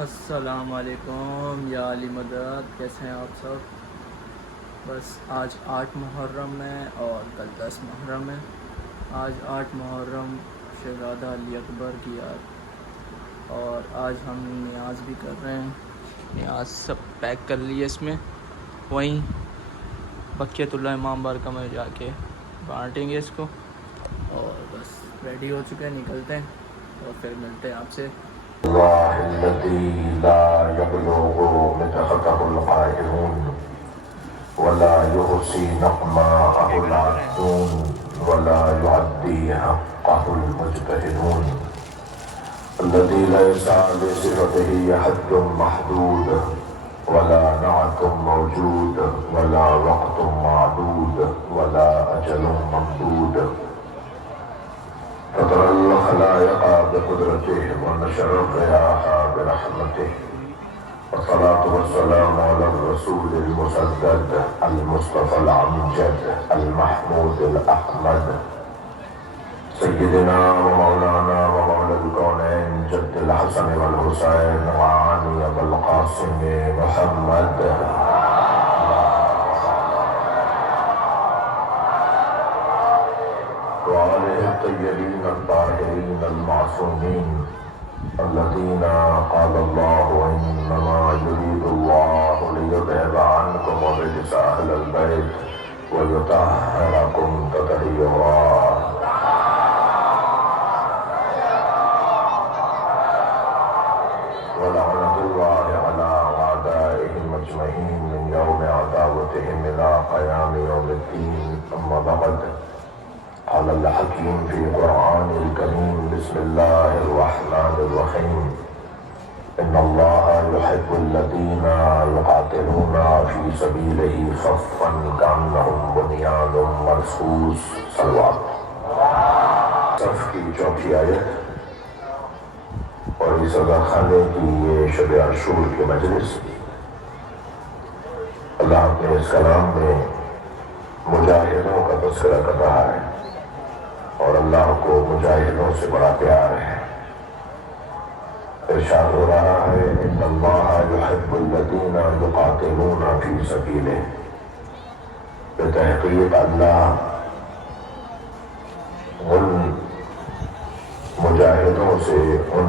السلام علیکم یا علی مدد، کیسے ہیں آپ سب؟ بس آج 8 محرم ہے اور کل 10 محرم ہے۔ آج 8 محرم شہزادہ علی اکبر کی یاد، اور آج ہم نیاز بھی کر رہے ہیں۔ نیاز سب پیک کر لیے اس میں، وہیں بقیت اللہ امام بارکہ میں جا کے بانٹیں گے اس کو، اور بس ریڈی ہو چکے ہیں، نکلتے ہیں اور پھر ملتے ہیں آپ سے۔ الله الذي لا يبلغ مدحته القائلون ولا يحصي نقماءه العادون ولا يعدي حقه المجتهدون، الذي ليس لصفته حد محدود ولا نعت موجود ولا وقت معدود ولا أجل ممدود، فطر الخلائق بقدرته ونشر الرياح برحمته، والصلاة والسلام على الرسول المسدد المصطفى الأمجد المحمود الأحمد، سيدنا ومولانا ومولى الكونين جد الحسن والحسين وعلي أبا القاسم محمد، وآله الطيبين الطاهرين المعصومين الذين قال الله إنما يريد الله ليذهب عنكم الرجس أهل البيت ويطهركم تطهيرا، ولعنة الله على أعدائهم أجمعين من يوم عداوتهم إلى قيام يوم الدين، أما بعد. قال الحكيم في القرآن الكريم: بسم الله الرحمن الرحيم، إن الله يحب الذين يقاتلون في سبيله صفا كأنهم بنيان مرصوص. صلوات. صف کی چوتھی آیت اور اس خانے کی یہ شب عاشور کی مجلس، اللہ اپنے اس کلام میں مجاہدوں کا تذکرہ کر رہا ہے، اور اللہ کو مجاہدوں سے بڑا پیار ہے۔ ارشاد ہو رہا ہے: ان اللہ یحب الذین یقاتلون فی سبیلہ، بتحقیق اللہ ان مجاہدوں سے، ان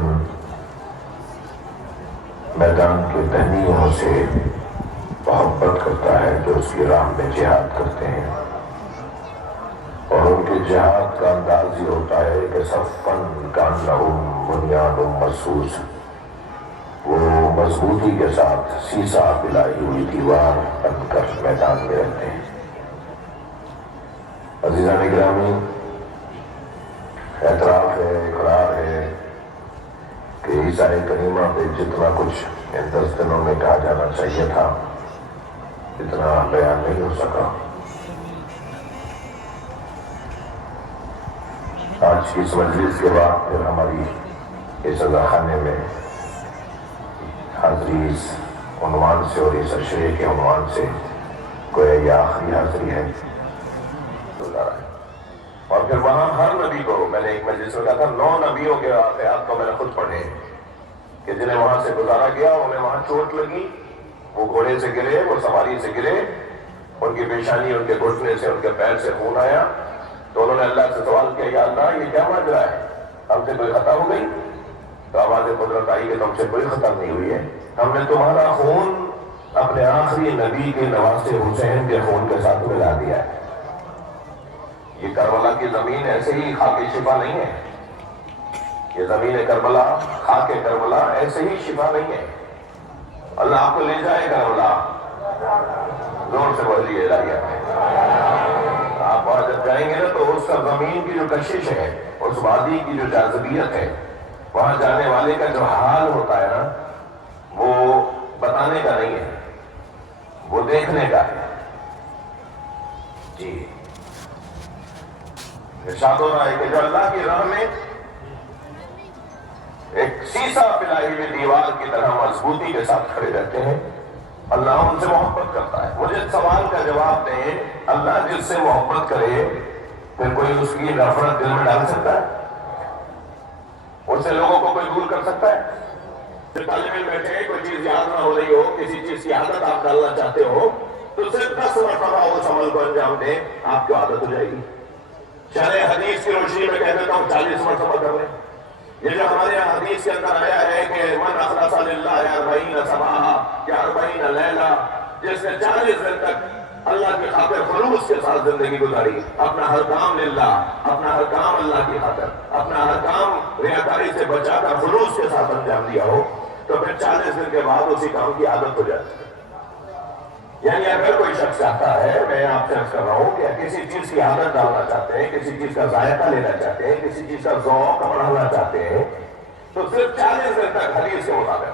میدان کے تہنیوں سے محبت کرتا ہے جو اس کی راہ میں جہاد کرتے ہیں، اور ان کے جہاد کا انداز یہ ہوتا ہے کہ صفاً کأنہم بنیان مرصوص، وہ مضبوطی کے ساتھ سیسا پلائی ہوئی دیوار بن کر میدان میں رہتے ہیں۔ عزیزان گرامی، اعتراف ہے، اقرار ہے کہ عیسائی کریمہ پہ جتنا کچھ ان 10 دنوں میں کہا جانا چاہیے تھا اتنا بیان نہیں ہو سکا۔ آج کی اس مجلس کے بعد پھر ہماری اس خانے میں حاضری اس عنوان سے اور اس اشرے کے عنوان سے گویا یہ آخری حاضری ہے، اور پھر وہاں ہر نبی کو، میں نے ایک مجلس میں کہا تھا 9 نبیوں کے واقعات تو میں نے خود پڑھے کہ جنہیں وہاں سے گزارا گیا، انہیں وہاں چوٹ لگی، وہ گھوڑے سے گرے، وہ سواری سے گرے، ان کی پیشانی، ان کے گھٹنے سے، ان کے پیر سے خون آیا، تو انہوں نے اللہ سے سوال کیا: یا اللہ، یہ کیا ماجرا ہے؟ ہم سے کوئی خطا ہو گئی؟ تو آواز قدرت آئی کہ تم سے کوئی خطا نہیں ہوئی ہے، ہم نے تمہارا خون اپنے آخری نبی کے نواسے حسین کے خون کے ساتھ ملا دیا ہے۔ یہ کربلا کی زمین ایسے ہی خاک شفا نہیں ہے، یہ زمین کربلا، خاک کربلا ایسے ہی شفا نہیں ہے۔ اللہ آپ کو لے جائے کربلا، زور سے بولیے الہیہ، آپ وہاں جب جائیں گے نا تو اس کا زمین کی جو کشش ہے، اس وادی کی جو جاذبیت ہے، وہاں جانے والے کا جو حال ہوتا ہے نا، وہ بتانے کا نہیں ہے، وہ دیکھنے کا ہے۔ جی، ارشاد ہو رہا ہے کہ جو اللہ کی راہ میں ایک سیسا پلائی ہوئی دیوار کی طرح مضبوطی کے ساتھ کھڑے رہتے ہیں، اللہ ان سے محبت کرتا ہے۔ مجھے سوال کا جواب دیں، اللہ جس سے محبت کرے پھر کوئی اس کی نفرت دل میں ڈال سکتا ہے؟ اس سے لوگوں کو کوئی دور کر سکتا ہے؟ پھر طالب علم بیٹھے ہیں، کوئی چیز یاد نہ ہو رہی ہو، کسی چیز کی عادت آپ ڈالنا چاہتے ہو، تو صرف 10 مرتبہ اس عمل کو انجام دیں، آپ کی عادت ہو جائے گی۔ شرح حدیث کی روشنی میں کہہ دیتا ہوں 40 مرتبہ کر لیں۔ یہ جو ہمارے یہاں حدیث کے اندر آیا ہے کہ من اخلص للہ 40 صباحا یا 40 لیلہ، جس نے 40 دن تک اللہ کی خاطر خلوص کے ساتھ زندگی گزاری، اپنا ہر کام للہ، اپنا ہر کام اللہ کی خاطر، اپنا ہر کام ریاکاری سے بچا کر خلوص کے ساتھ انجام دیا ہو، تو پھر 40 دن کے بعد اسی کام کی عادت ہو جاتی ہے۔ یعنی اگر کوئی شخص چاہتا ہے، میں آپ سے عرض کر رہا ہوں کہ کسی چیز کی عادت ڈالنا چاہتے ہیں، کسی چیز کا ذائقہ لینا چاہتے ہیں، کسی چیز کا ذوق بڑھانا چاہتے ہیں، تو صرف 40 دن تک حدیث کے مطابق،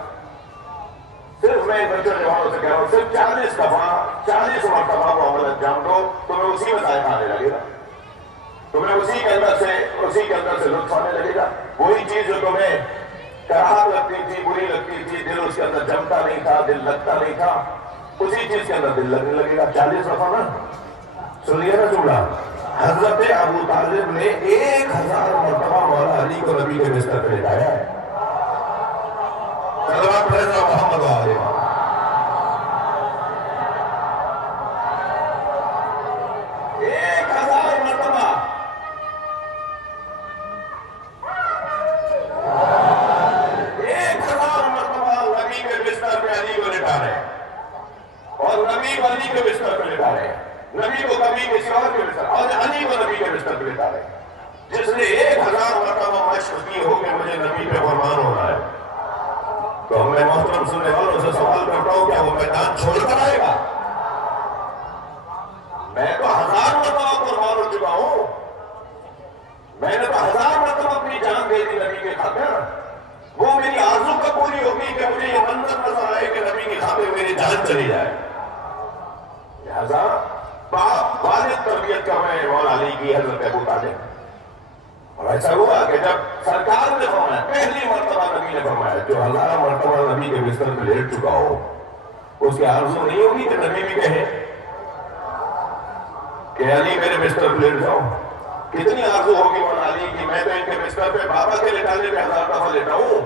صرف میں بچوں جوانوں سے کہہ رہا ہوں، صرف 40 دفعہ 40 مرتبہ وہ عمل انجام دو، تمہیں اسی میں ذائقہ آنے لگے گا، تمہیں اسی کے اندر سے لطف آنے لگے گا۔ وہی چیز جو تمہیں کراہت لگتی تھی، بری لگتی تھی، دل اس کے اندر جمتا نہیں تھا، دل لگتا نہیں تھا، اسی چیز کے اندر دل لگنے لگے گا۔ 40 دفعہ نا، سنیے نا جملہ، حضرت ابو طالب نے 1000 مرتبہ مولا علی کو نبی کے بستر پہ لٹایا ہے۔ صلوات پڑھیں نا محمد و آلہ محمد۔ 1000 مرتبہ، 1000 مرتبہ نبی کے بستر پہ علی کو لٹا رہے ہیں، اور نبی کو علی کے بستر پہ لٹا رہے ہیں، نبی کو کبھی کسی اور کے بستر، اور علی کو نبی کے بستر پہ لٹا رہے ہیں۔ جس نے 1000 مرتبہ مشق کی ہو کہ مجھے نبی پہ قربان ہونا ہے، تو میں محترم سننے والوں سے سوال کرتا ہوں، کیا وہ میدان چھوڑ کر آئے گا؟ میں تو 1000 مرتبہ قربان ہو چکا ہوں، میں نے تو 1000 مرتبہ اپنی جان دے دی نبی کے خاطر۔ وہ میری آرزو کب پوری ہوگی کہ مجھے یہ منظر نظر آئے کہ نبی کی خاطر میری جان چلی جائے؟ لہذا باپ والد تربیت کر رہے ہیں مولا علی کی، حضرت ابو طالب، اور ایسا ہوا کہ جب سرکار نے فرمایا، پہلی مرتبہ نبی نے فرمایا، جو 1000 مرتبہ نبی کے بستر پہ لیٹ چکا ہو، اس کی آرزو نہیں ہوگی کہ نبی بھی کہے کہ علی میرے بستر پہ لیٹ جاؤ؟ کتنی آرزو ہوگی مولا علی کی، میں تو ان کے بستر پہ بابا کے لٹانے پہ 1000 دفعہ لیٹاؤں،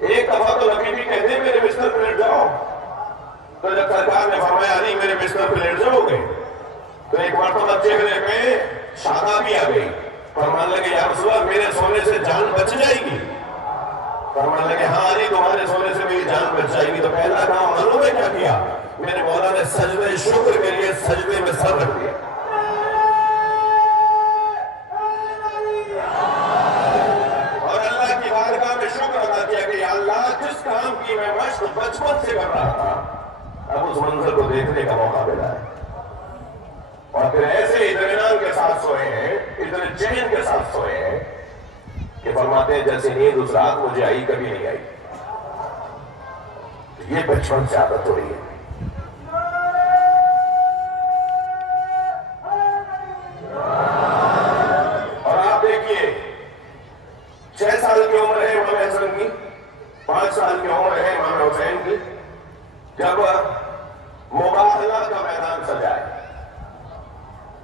ایک دفعہ تو نبی بھی کہتے میرے بستر پہ لیٹ جاؤ۔ تو جب سرکار نے فرمایا علی میرے بستر پہ لیٹ جاؤ گے، تو ایک مرتبہ چہرے پہ شادابی آ گئی، فرمانے لگے یا رسول اللہ میرے سونے سے جان بچ جائے گی؟ فرمانے لگے ہاں علی تمہارے سونے سے میری جان بچ جائے گی۔ تو پہلا کام معلوم ہے کیا کیا؟ میرے مولا نے سجدے شکر کے لیے سجدے میں سر رکھ دیا، اور اللہ کی بارگاہ میں شکر ادا کیا کہ یا اللہ جس کام کی میں مشق بچپن سے کر رہا تھا، اب اس منظر کو دیکھنے کا موقع ملا ہے۔ اور پھر ایسے اطمینان کے ساتھ سوئے ہیں، اتنے چین کے ساتھ سوئے ہیں کہ فرماتے ہیں جیسے نیند اس رات مجھے آئی کبھی نہیں آئی۔ یہ بچپن سے عادت ہو رہی ہے۔ اور آپ دیکھیے 6 سال کی عمر ہے امام حسن کی، 5 سال کی عمر ہے امام حسین کی، جب مباہلہ کا میدان سجا ہے،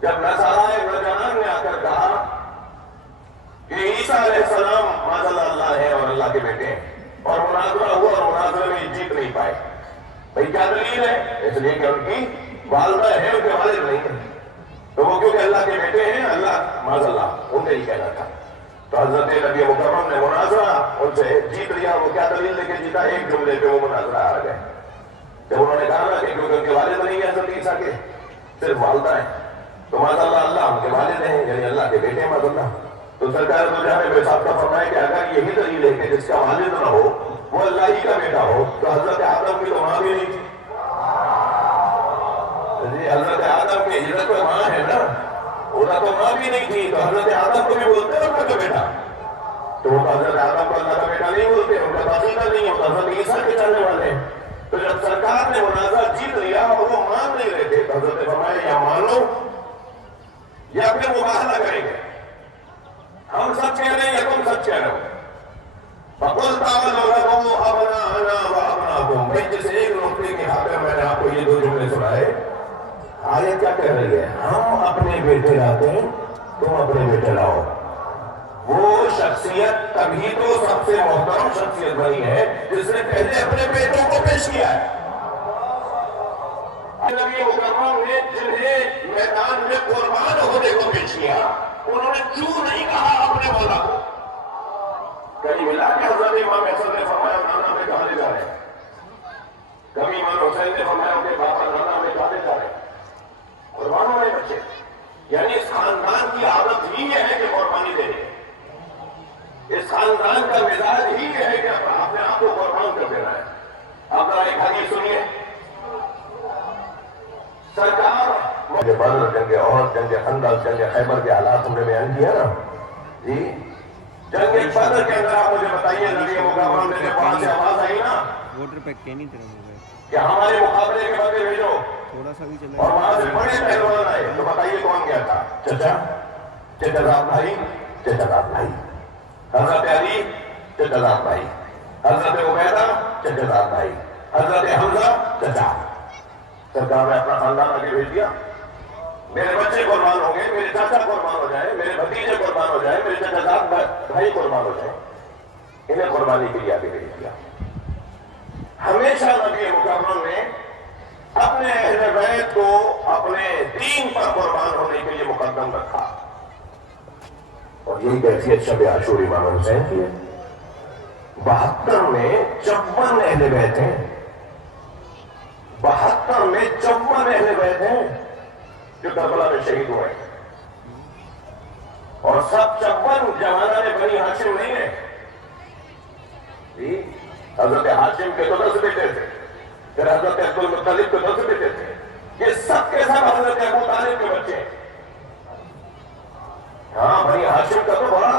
جب نصارہ نجران نے آ کر کہا کہ عیسیٰ علیہ السلام معاذ اللہ ہے اور اللہ کے بیٹے ہیں، اور مناظرہ ہوا اور مناظرے میں جیت نہیں پائے، بھئی کیا دلیل ہے؟ اس لیے کہ ان کی والدہ ہے، ان کے والد نہیں ہیں، تو وہ کیونکہ اللہ کے بیٹے ہیں، اللہ معاذ اللہ ان کا ہی کہنا تھا۔ تو حضرت نبی مکرم نے مناظرہ ان سے جیت لیا۔ وہ کیا دلیل لے کے جیتا؟ ایک جملے پہ وہ مناظرہ ہار گئے، جب انہوں نے کہا نا کہ کیونکہ ان کے والد نہیں ہیں حضرت عیسیٰ کے، صرف والدہ ہیں، تو معاذ اللہ اللہ ان کے والد ہیں، یعنی اللہ کے بیٹے ہیں معاذ اللہ۔ تو سرکار دو جہاں نے صاحب کا فرمایا کہ اگر یہی دلیل ہے کہ جس کا والد نہ ہو وہ اللہ ہی کا بیٹا ہو، تو حضرت آدم کی تو ماں بھی نہیں تھی، حضرت آدم کی ہجرت تو ماں ہے نا، انہیں تو ماں بھی نہیں تھی، تو حضرت آدم کو بھی بولتے ہیں اللہ کا بیٹا، تو وہ حضرت آدم کو اللہ کا بیٹا نہیں بولتے، ان کا باقیدہ نہیں ہوتا، حضرت عیسیٰ کے چلنے والے ہیں۔ تو جب سرکار نے مناظرہ جیت لیا اور وہ مان نہیں رہے تھے، تو حضرت فرمایا یا مانو یا پھر مباہلہ کریں گے، ہم سچ کہہ رہے ہیں یا تم سچ کہہ رہے ہو؟ فَقُلْ تَعَالَوْا نَدْعُوا أَبْنَاءَنَا وَأَبْنَاءَكُمْ۔ بھائی جس ایک نقطے کی خاطر میں نے آپ کو یہ 2 جملے سنائے، آیت کیا کہہ رہی ہے؟ ہم اپنے بیٹے لاتے ہیں، تم اپنے بیٹے لاؤ۔ وہ شخصیت تبھی تو سب سے محترم شخصیت بنی ہے جس نے پہلے اپنے بیٹوں کو پیش کیا ہے. نبی مکرم نے جنہیں میدان میں قربان ہونے کو پیش کیا انہوں نے کیوں نہیں کہا اپنے مولا کو؟ کہیں ملا کہ حضرت امام حسن نے فرمایا نانا میں کہاں لے جا رہے ہیں؟ کبھی امام حسین نے فرمایا کہ بابا نانا میں کہاں لے جا رہے ہیں؟ قربان ہونے بچے. یعنی اس خاندان کی عادت ہی یہ ہے کہ قربانی دے دیں. اس خاندان کا مزاج ہی یہ ہے کہ اپنے آپ کو قربان کر دینا ہے. آپ ذرا ایک حدیث سنیے. سرکار جنگ بدر، جنگ احد، جنگ خندق، جنگ خیبر کے حالات ہم نے بیان کیا نا جی. جنگ بدر کے اندر آپ مجھے بتائیے نبی مکرم نے وہاں سے آواز آئی نا ووٹر پیک کے نہیں طرح ہو گئے کہ ہمارے مقابلے کے بندے بھیجو، تھوڑا سا بھی چلا اور وہاں سے بڑے پہلوان آئے. تو بتائیے کون گیا تھا؟ چچا، چچا صاحب بھائی، چچا صاحب بھائی. حضرت علی چچا صاحب بھائی، حضرت عبیدہ چچا صاحب بھائی، حضرت حمزہ چچا. سرکار نے اپنا خاندان آگے بھیج دیا. میرے بچے قربان ہو گئے، میرے چاچا قربان ہو جائے، میرے بھتیجے قربان ہو جائے، میرے چچا صاحب بھائی قربان ہو جائے. انہیں قربانی کے لیے آگے بھیج دیا. ہمیشہ نبی مکرم نے اپنے اہل بیت کو اپنے دین پر قربان ہونے کے لیے مقدم رکھا. اور یہی کیفیت شب عاشور امام حسین کی ہے. 72 میں 54 اہل بیت ہیں. 72 میں 54 اہل بیت ہیں جو کربلا میں شہید ہوئے. اور سب 54 جوانان بنی ہاشم نہیں ہیں. حضرت ہاشم کے تو 10 بیٹے تھے، پھر حضرت عبد المطلب کے 10 بیٹے تھے. یہ سب کے سب حضرت ابو طالب کے بچے ہیں. ہاں بنی ہاشم کا تو بڑا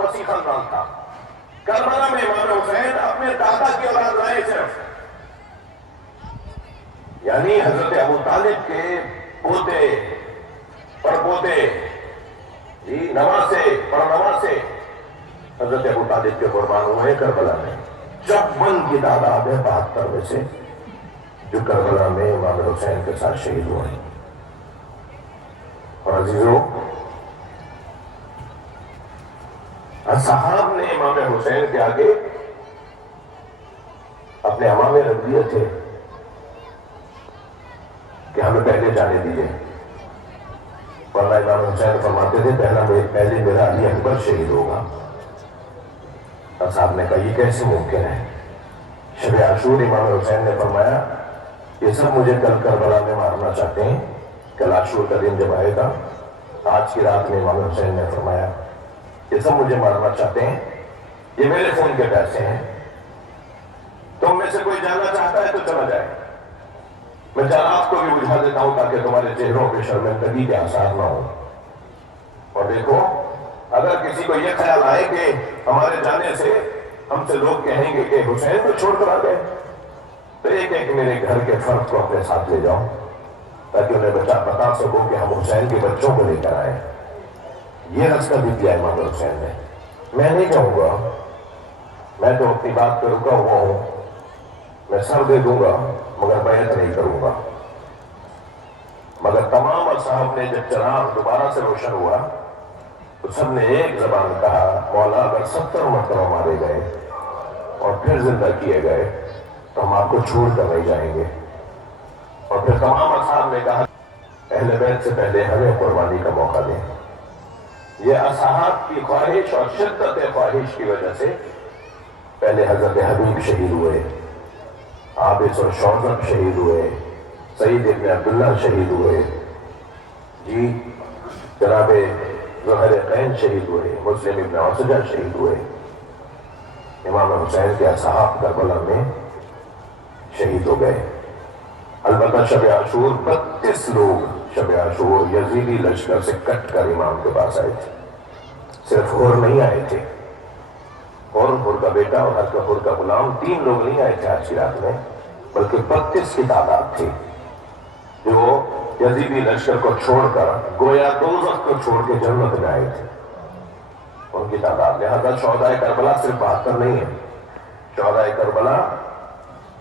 وسیع خاندان تھا. کربلا میں امام حسین اپنے دادا کی اولاد لائے صرف. یعنی حضرت ابو طالب کے پوتے پڑپوتے نواسے پڑنواسے حضرت ابو طالب کے قربان ہوئے کربلا میں. 54 کی تعداد ہے 72 میں سے جو کربلا میں امام حسین کے ساتھ شہید ہوئے. اور عزیزوں، اصحاب نے امام حسین کے آگے اپنے امامے رکھ دیے تھے کہ ہمیں پہلے جانے دیجیے. ورنہ امام حسین فرماتے تھے پہلے میرا علی اکبر شہید ہوگا. اصحاب نے کہا یہ کیسے ممکن ہے؟ شب عاشور امام حسین نے فرمایا یہ سب مجھے کل کربلا میں مارنا چاہتے ہیں. کل عاشور کا دن جب آئے گا، آج کی رات میں امام حسین نے فرمایا یہ سب مجھے مارنا چاہتے ہیں، یہ میرے خون کے پیسے ہیں. تم میں سے کوئی جانا چاہتا ہے تو چلا جائے. میں چراغ کو بھی بجھا دیتا ہوں تاکہ تمہارے چہروں پہ شرمندگی کے آثار نہ ہوں. اور دیکھو، اگر کسی کو یہ خیال آئے کہ ہمارے جانے سے ہم سے لوگ کہیں گے کہ حسین کو چھوڑ کر آ گئے، تو ایک ایک میرے گھر کے فرد کو اپنے ساتھ لے جاؤ تاکہ انہیں بتا سکو کہ ہم حسین کے بچوں کو لے کر آئے. یہ رستہ بھی دیا امام حسین نے. میں نہیں کہوں گا، میں تو اپنی بات پہ رکا ہوا ہوں. میں سر دے دوں گا مگر بیعت نہیں کروں گا. مگر تمام اصحاب نے جب چراغ دوبارہ سے روشن ہوا تو سب نے ایک زبان کہا مولا اگر 70 مرتبہ مارے گئے اور پھر زندہ کیے گئے تو ہم آپ کو چھوڑ کر نہیں جائیں گے. اور پھر تمام اصحاب نے کہا اہل بیت سے پہلے ہمیں قربانی کا موقع دیں. یہ اصحاب کی خواہش اور شدت خواہش کی وجہ سے پہلے حضرت حبیب شہید ہوئے، عابس اور شوزب شہید ہوئے، سعید ابن عبداللہ شہید ہوئے، جی جناب زہر قین شہید ہوئے، مسلم ابن عسجہ شہید ہوئے. امام حسین کے اصحاب کربلا میں شہید ہو گئے. البتہ شب عاشور 32 لوگ شب عاشور یزیدی لشکر سے کٹ کر امام کے پاس آئے تھے. صرف حر نہیں آئے تھے، حر کا بیٹا اور حر کا غلام 3 لوگ نہیں آئے تھے آج کی رات میں، بلکہ 32 کی تعداد تھی جو یزیدی لشکر کو چھوڑ کر گویا دوزخ کو چھوڑ کے جنت میں آئے تھے. ان کی تعداد لہذا شہدائے کربلا صرف 72 نہیں ہے. شہدائے کربلا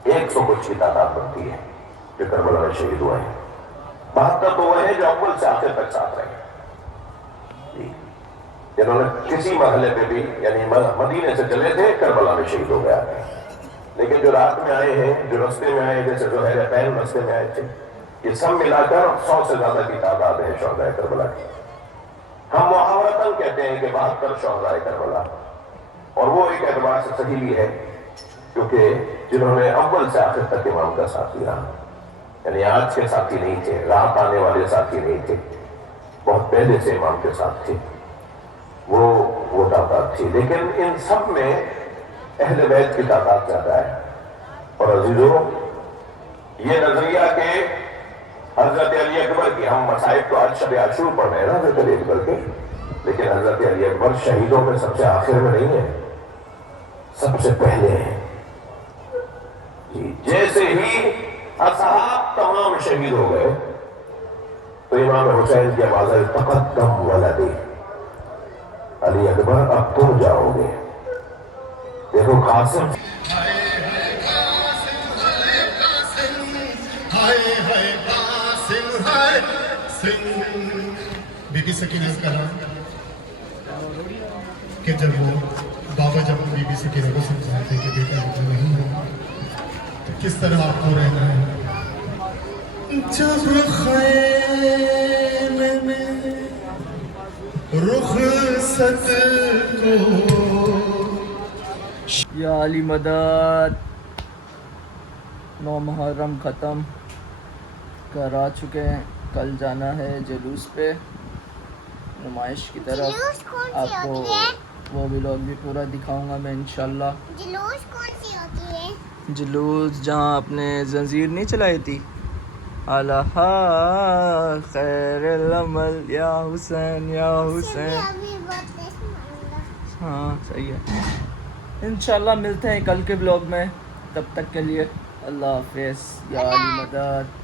100 کچھ کی تعداد بنتی ہے جو کربلا میں شہید ہوئے ہیں. 72 تو وہ ہیں جو اول سے آخر تک ساتھ رہے ہیں، جنہوں نے کسی مرحلے پہ بھی یعنی مدینے سے چلے تھے کربلا میں شہید ہو گیا. لیکن جو رات میں آئے ہیں, جو رستے میں آئے, جیسے زہیر پین رستے میں آئے تھے, یہ سب ملا کر 100 سے زیادہ کی تعداد ہے شہداء کربلا کی. ہم محاورتاً کہتے ہیں کہ 72 شہداء کربلا, اور وہ ایک اعتبار سے صحیح بھی ہے کیونکہ جنہوں نے اول سے آخر تک امام کا ساتھ دیا, یعنی آج کے ساتھی نہیں تھے, رات آنے والے ساتھی نہیں تھے, بہت پہلے سے امام کے ساتھ تھے, وہ تعداد تھی. لیکن ان سب میں اہل بیت کی تعداد زیادہ ہے. اور عزیزوں, یہ نظریہ کہ حضرت علی اکبر کی, ہم مصائب تو آج شب عاشور پڑھ رہے ہیں نا حضرت علی اکبر کے, لیکن حضرت علی اکبر شہیدوں میں سب سے آخر میں نہیں ہے, سب سے پہلے ہیں. جیسے ہی اصحاب تمام شہید ہو گئے تو امام حسین کی آواز آئی, تقدم ولدی, علی اکبر اب تم جاؤ گے. دیکھو قاسم بی بی سکینہ کا نام کہ جب وہ بابا جب بی بی سکینہ کو سمجھاتے کہ بیٹا مجھے نہیں ہے تو کس طرح آپ کو رہنا ہے. جب خیمے میں رخصت کو یا علی مدد. 9 محرم ختم کر آ چکے ہیں, کل جانا ہے جلوس پہ, نمائش کی طرف. جلوس کون سی آپ کو ہوتی ہے؟ وہ ولاگ بھی پورا دکھاؤں گا میں انشاءاللہ. جلوس کون سی ہوتی ہے؟ جلوس جہاں اپنے زنجیر نہیں چلائی تھی, اللہ خیر العمل یا حسین یا حسین. ابھی بہت ٹیسٹ مانگا. ہاں صحیح ہے. انشاءاللہ ملتے ہیں کل کے بلاگ میں, تب تک کے لیے اللہ حافظ. یا علی مدد.